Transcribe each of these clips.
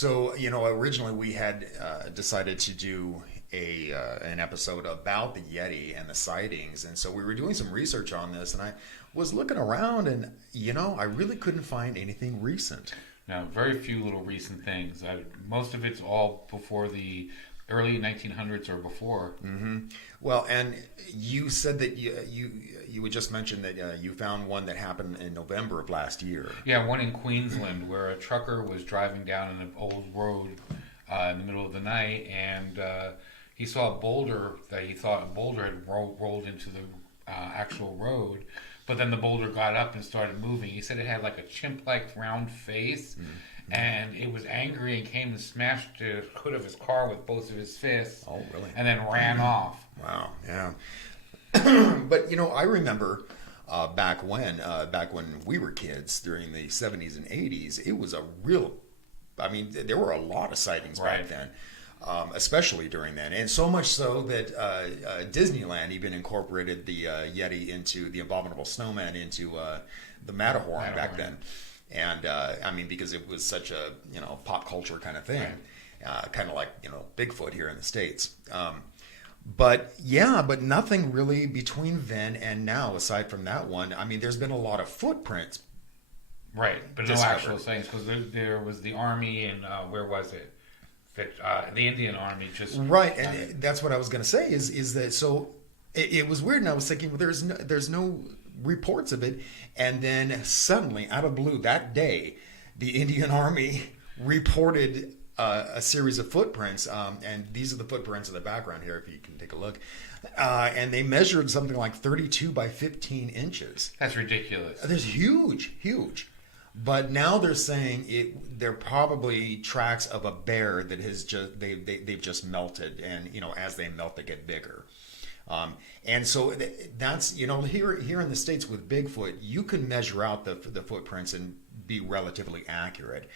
So, originally we had decided to do an episode about the Yeti and the sightings, and so we were doing some research on this, and I was looking around, and I really couldn't find anything recent. Now, very few little recent things. Most of it's all before the early 1900s or before. Mm-hmm. Well, and you said that you would just mention that you found one that happened in November of last year. Yeah, one in Queensland where a trucker was driving down an old road in the middle of the night, and he saw a boulder that he thought a boulder had rolled into the actual road. But then the boulder got up and started moving. He said it had like a chimp-like round face, and it was angry and came and smashed the hood of his car with both of his fists. Oh, really? And then ran off. Wow, yeah. But, I remember back when we were kids during the 70s and 80s, it was there were a lot of sightings back then. Especially during then, and so much so that Disneyland even incorporated the Yeti into the Abominable Snowman into the Matterhorn back then, and because it was such a pop culture kind of thing, kind of like Bigfoot here in the States. But nothing really between then and now aside from that one. There's been a lot of footprints, right? But no actual sightings, because there was the army, and where was it? The Indian Army just right, and that's what I was going to say is that so it was weird, and I was thinking, well, there's no reports of it, and then suddenly out of blue that day, the Indian Army reported a series of footprints, and these are the footprints in the background here, if you can take a look, and they measured something like 32 by 15 inches. That's ridiculous. There's huge. But now they're saying they're probably tracks of a bear that has they've just melted, and as they melt they get bigger, and so that's here in the States with Bigfoot you can measure out the footprints and be relatively accurate,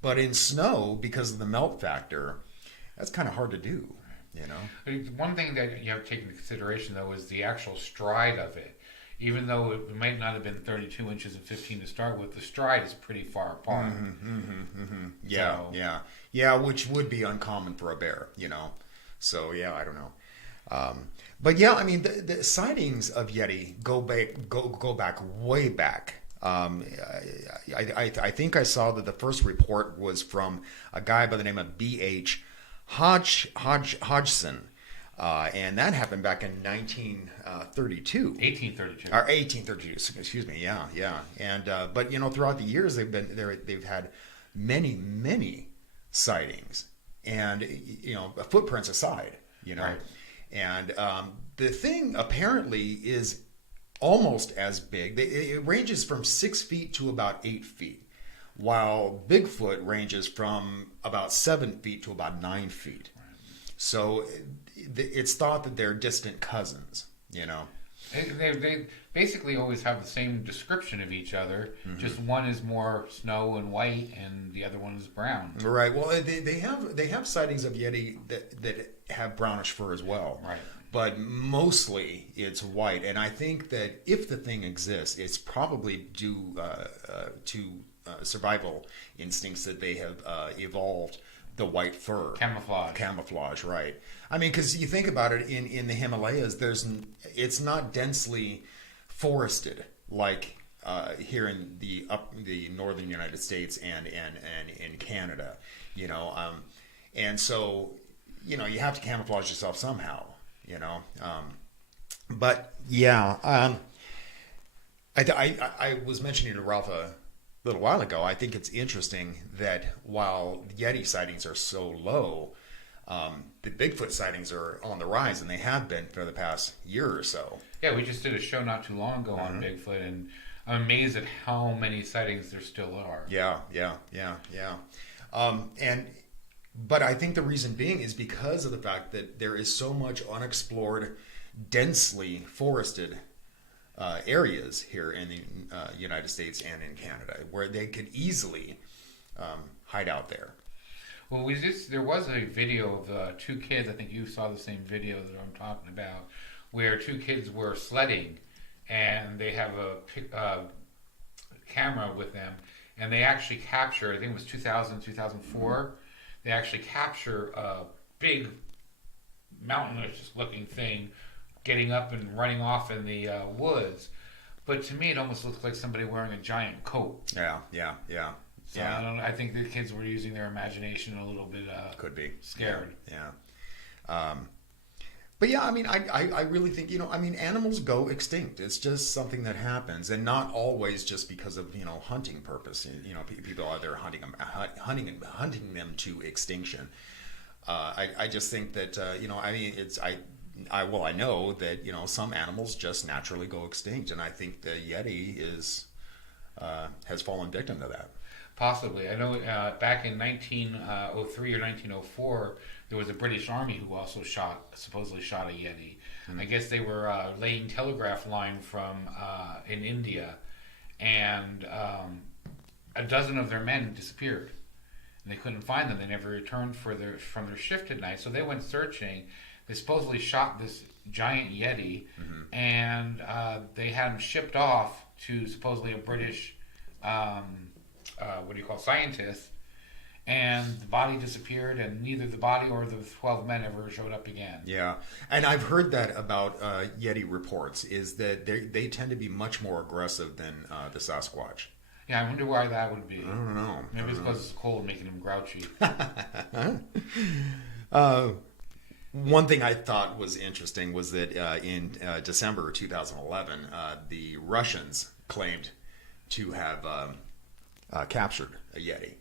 but in snow because of the melt factor that's kind of hard to do. One thing that you have to take into consideration though is the actual stride of it. Even though it might not have been 32 inches and 15 to start with, the stride is pretty far apart. Yeah, which would be uncommon for a bear, So yeah, I don't know. But yeah, the sightings of Yeti go back way back. I think I saw that the first report was from a guy by the name of B.H. Hodgson. And that happened back in 1932. 1832. Or 1832, excuse me. Yeah. And but throughout the years they've had many sightings, and footprints aside, Right. And the thing apparently is almost as big. It ranges from 6 feet to about 8 feet, while Bigfoot ranges from about 7 feet to about 9 feet. So it's thought that they're distant cousins, They basically always have the same description of each other. Mm-hmm. Just one is more snow and white, and the other one is brown. Right. Well, they have sightings of Yeti that have brownish fur as well. Right. But mostly it's white, and I think that if the thing exists, it's probably due to survival instincts that they have evolved. The white fur. Camouflage, right. Because you think about it, in the Himalayas, it's not densely forested like here in the northern United States and in Canada, and so you have to camouflage yourself somehow, but yeah, I was mentioning to Ralph a little while ago, I think it's interesting that while the Yeti sightings are so low, the Bigfoot sightings are on the rise, and they have been for the past year or so. Yeah, we just did a show not too long ago on Bigfoot, and I'm amazed at how many sightings there still are. Yeah. But I think the reason being is because of the fact that there is so much unexplored, densely forested areas here in the United States and in Canada where they could easily hide out there. Well, there was a video of two kids, I think you saw the same video that I'm talking about, where two kids were sledding, and they have a camera with them, and they actually captured, I think it was 2004, they actually capture a big mountainous looking thing getting up and running off in the woods. But to me, it almost looks like somebody wearing a giant coat. Yeah, yeah, yeah. So I don't know. I think the kids were using their imagination a little bit. Could be scared. Yeah. But yeah, I mean, I really think, I mean, animals go extinct. It's just something that happens, and not always just because of, hunting purpose. People are there hunting them to extinction. I just think that, I mean, I know that, some animals just naturally go extinct, and I think the Yeti has fallen victim to that. Possibly. I know back in 1903 or 1904, there was a British Army who also supposedly shot a Yeti. I guess they were laying telegraph line from in India, and a dozen of their men disappeared, and they couldn't find them. They never returned from their shift at night, so they went searching. They supposedly shot this giant Yeti, and they had him shipped off to supposedly a British scientist, and the body disappeared, and neither the body or the 12 men ever showed up again. Yeah, and I've heard that about Yeti reports, is that they tend to be much more aggressive than the Sasquatch. Yeah, I wonder why that would be. I don't know. Maybe it's because it's cold, making them grouchy. One thing I thought was interesting was that in December 2011, the Russians claimed to have captured a Yeti,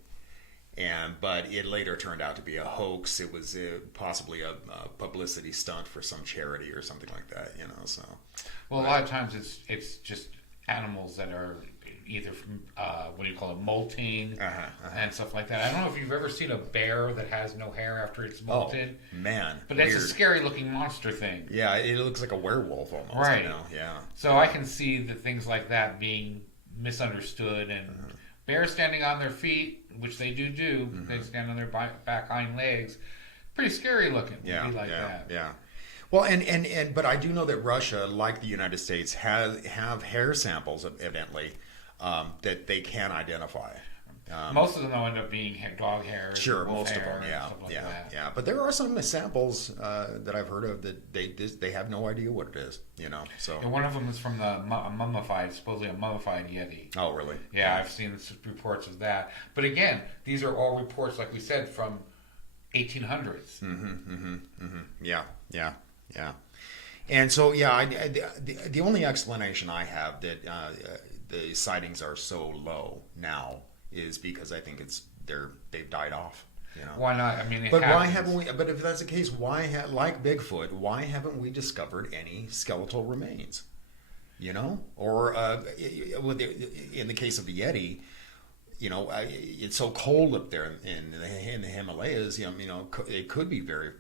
but it later turned out to be a hoax. It was possibly a publicity stunt for some charity or something like that. So. Well, a lot of times it's just animals that are either from molting and stuff like that. I don't know if you've ever seen a bear that has no hair after it's molted. Oh, man. But that's a scary looking monster thing. Yeah, it looks like a werewolf almost. Right. Yeah. So I can see that things like that being misunderstood, and bears standing on their feet, which they do. They stand on their back hind legs. Pretty scary looking. Yeah, that. Yeah. Well, but I do know that Russia, like the United States, have hair samples, evidently, that they can identify. Most of them will end up being dog hair. Sure, most of them, yeah. But there are some samples that I've heard of that they have no idea what it is. So. And one of them is from supposedly a mummified Yeti. Oh, really? Yeah, I've seen reports of that. But again, these are all reports, like we said, from 1800s. Yeah. And so, the only explanation I have that the sightings are so low now is because I think they've died off. Why not? I mean, why haven't we? But if that's the case, like Bigfoot, why haven't we discovered any skeletal remains? Or in the case of the Yeti, it's so cold up there in the Himalayas. It could be very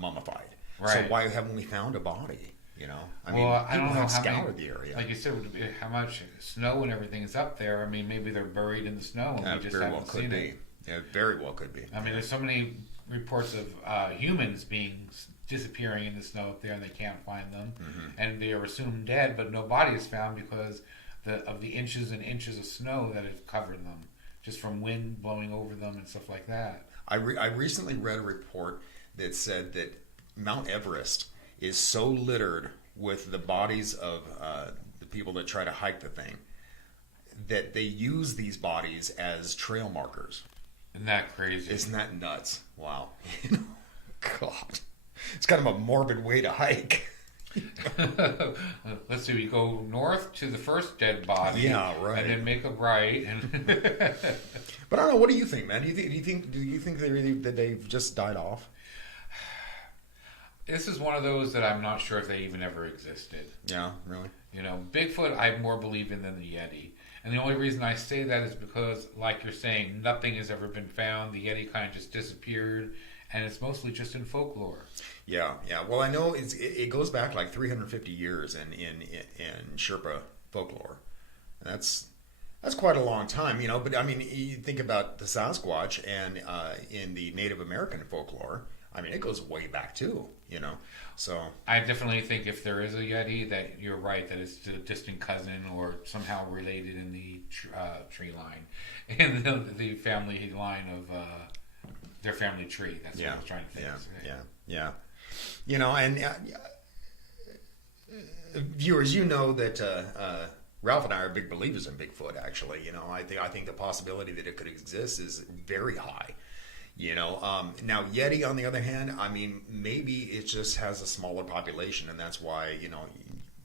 mummified. Right. So why haven't we found a body? I don't know how the area. Like you said, how much snow and everything is up there. I mean, maybe they're buried in the snow and we just haven't seen it. Yeah, very well could be. I mean, there's so many reports of humans disappearing in the snow up there, and they can't find them, and they are assumed dead, but no body is found because of the inches and inches of snow that have covered them, just from wind blowing over them and stuff like that. I recently read a report that said that Mount Everest is so littered with the bodies of the people that try to hike the thing that they use these bodies as trail markers. Isn't that crazy? Isn't that nuts? Wow. God. It's kind of a morbid way to hike. Let's see, we go north to the first dead body. Yeah, right. And then make a right. But I don't know, what do you think, man? Do you think that they've just died off? This is one of those that I'm not sure if they even ever existed. Yeah, really? Bigfoot I more believe in than the Yeti. And the only reason I say that is because, like you're saying, nothing has ever been found. The Yeti kind of just disappeared, and it's mostly just in folklore. Yeah. Well, I know it goes back like 350 years in Sherpa folklore. That's quite a long time, But I mean, you think about the Sasquatch, and in the Native American folklore, I mean, it goes way back too, So I definitely think if there is a Yeti, that you're right, that it's a distant cousin or somehow related in the tree line, in the family line of their family tree. That's what I was trying to think. Yeah. You know, and viewers, you know that Ralph and I are big believers in Bigfoot. Actually, you know, I think the possibility that it could exist is very high. You know, now Yeti, on the other hand, I mean, maybe it just has a smaller population, and that's why, you know,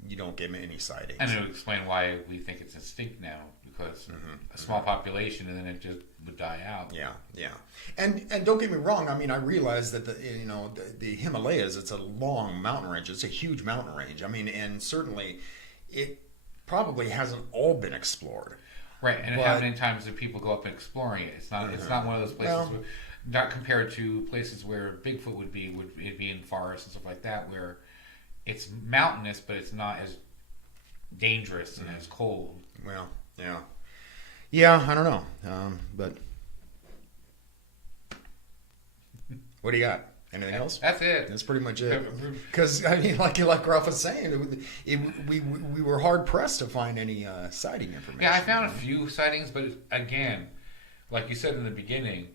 you don't get any sightings. And it would explain why we think it's extinct now, because a small population, and then it just would die out. Yeah. And don't get me wrong. I mean, I realize that the Himalayas, it's a long mountain range. It's a huge mountain range. I mean, and certainly it probably hasn't all been explored. Right. And how many times do people go up and exploring it? It's not. It's not one of those places. Where, not compared to places where Bigfoot would be in forests and stuff like that, where it's mountainous, but it's not as dangerous and as cold. Well, yeah. I don't know, but what do you got? Anything else? That's it. That's pretty much it. Because I mean, like Ralph was saying, we were hard pressed to find any sighting information. Yeah, I found a few sightings, but again, like you said in the beginning,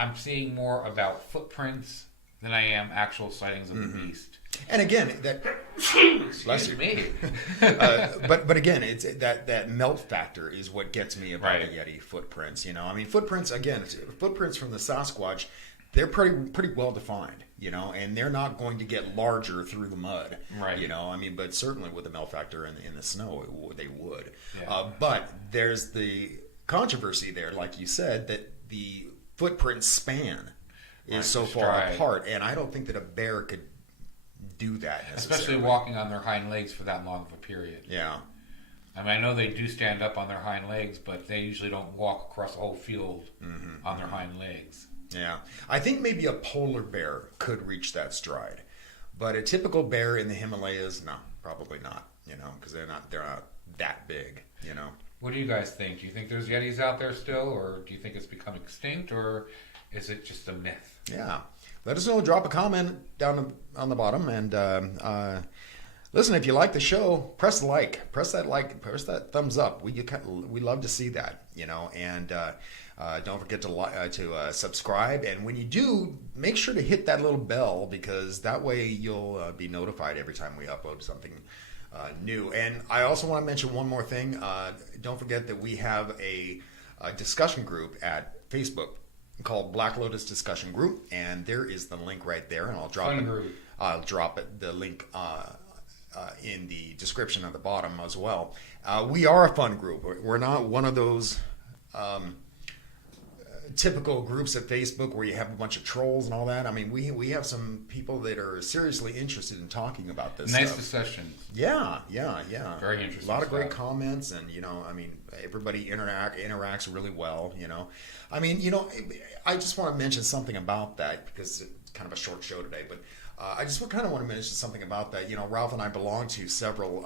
I'm seeing more about footprints than I am actual sightings of the beast. And again, that excuse me. but again, it's that melt factor is what gets me about the Yeti footprints. You know, I mean, footprints from the Sasquatch, they're pretty well defined. You know, and they're not going to get larger through the mud. Right. You know, I mean, but certainly with the melt factor in the snow, they would. Yeah. But there's the controversy there, like you said, that the footprint span is so far apart, and I don't think that a bear could do that necessarily. Especially walking on their hind legs for that long of a period. Yeah. I mean, I know they do stand up on their hind legs, but they usually don't walk across a whole field on their hind legs. Yeah. I think maybe a polar bear could reach that stride, but a typical bear in the Himalayas, no, probably not. You know, because they're not that big. You know. What do you guys think? Do you think there's Yetis out there still, or do you think it's become extinct, or is it just a myth? Yeah. Let us know. Drop a comment down on the bottom. And listen, if you like the show, press that thumbs up. We love to see that, you know. And don't forget to subscribe. And when you do, make sure to hit that little bell, because that way you'll be notified every time we upload something new. And I also want to mention one more thing. Don't forget that we have a discussion group at Facebook called Black Lotus Discussion Group, and there is the link right there, and I'll drop the link in the description at the bottom as well. We are a fun group. We're not one of those typical groups at Facebook where you have a bunch of trolls and all that. I mean, we have some people that are seriously interested in talking about this nice stuff. discussions. Yeah. Very interesting. A lot of great comments, and you know, I mean, everybody interacts really well. You know, I mean, you know, I just want to mention something about that because it's kind of a short show today, but I just kind of want to mention something about that. You know, Ralph and I belong to several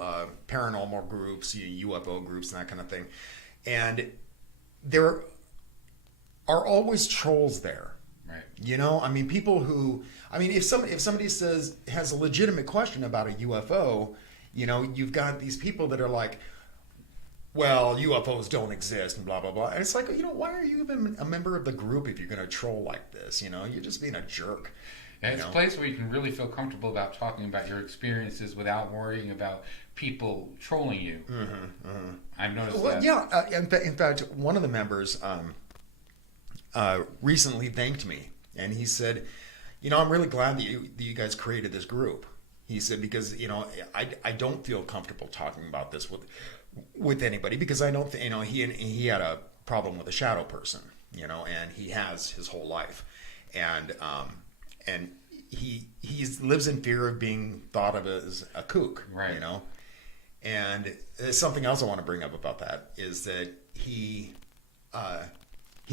paranormal groups, UFO groups, and that kind of thing, and there are always trolls there. Right. You know, I mean, people who, I mean, if somebody has a legitimate question about a UFO, you know, you've got these people that are like, well, UFOs don't exist and blah, blah, blah. And it's like, you know, why are you even a member of the group if you're going to troll like this? You know, you're just being a jerk. And it's a place where you can really feel comfortable about talking about your experiences without worrying about people trolling you. I've noticed that. Yeah. In fact, one of the members recently thanked me, and he said, you know, I'm really glad that you guys created this group. He said, because, you know, I don't feel comfortable talking about this with anybody, because I don't you know, he had a problem with a shadow person, you know, and he has his whole life, and he lives in fear of being thought of as a kook, right? You know. And something else I want to bring up about that is that he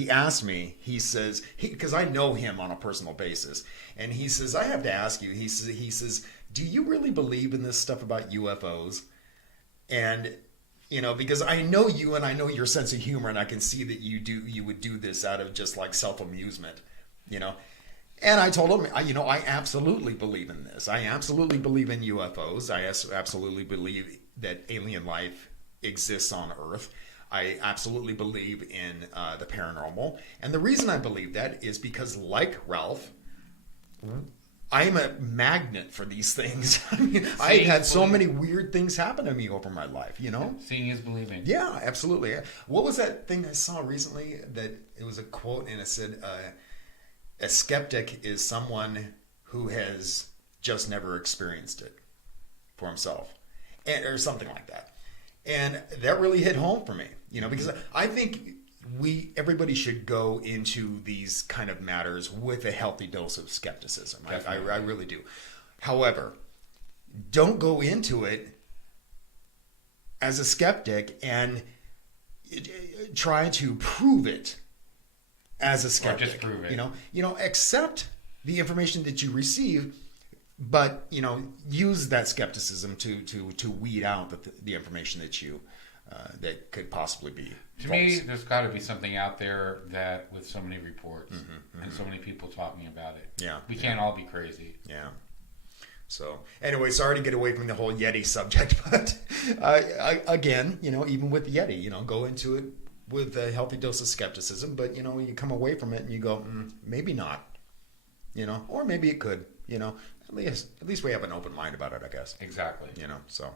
asked me, he says, because I know him on a personal basis, and he says, I have to ask you, he says, do you really believe in this stuff about UFOs? And, you know, because I know you and I know your sense of humor, and I can see that you would do this out of just like self-amusement, you know. And I told him, you know, I absolutely believe in this. I absolutely believe in UFOs. I absolutely believe that alien life exists on Earth. I absolutely believe in the paranormal. And the reason I believe that is because, like Ralph, I'm a magnet for these things. I mean, I've had so many weird things happen to me over my life, you know? Seeing is believing. Yeah, absolutely. What was that thing I saw recently that it was a quote and it said, a skeptic is someone who has just never experienced it for himself, or something like that. And that really hit home for me, you know, because I think everybody should go into these kind of matters with a healthy dose of skepticism. I really do. However, don't go into it as a skeptic and try to prove it as a skeptic. Or just prove it. You know, accept the information that you receive, but use that skepticism to weed out the information that you that could possibly be to false. me. There's got to be something out there that with so many reports and so many people talking about it. Yeah, we can't all be crazy. Yeah. So anyway, sorry to get away from the whole Yeti subject, but again, even with the Yeti, go into it with a healthy dose of skepticism, but you come away from it and you go, maybe not, or maybe it could, at least we have an open mind about it, I guess. Exactly. So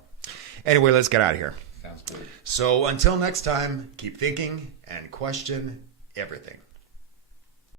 anyway, let's get out of here. Sounds good. So until next time, keep thinking and question everything.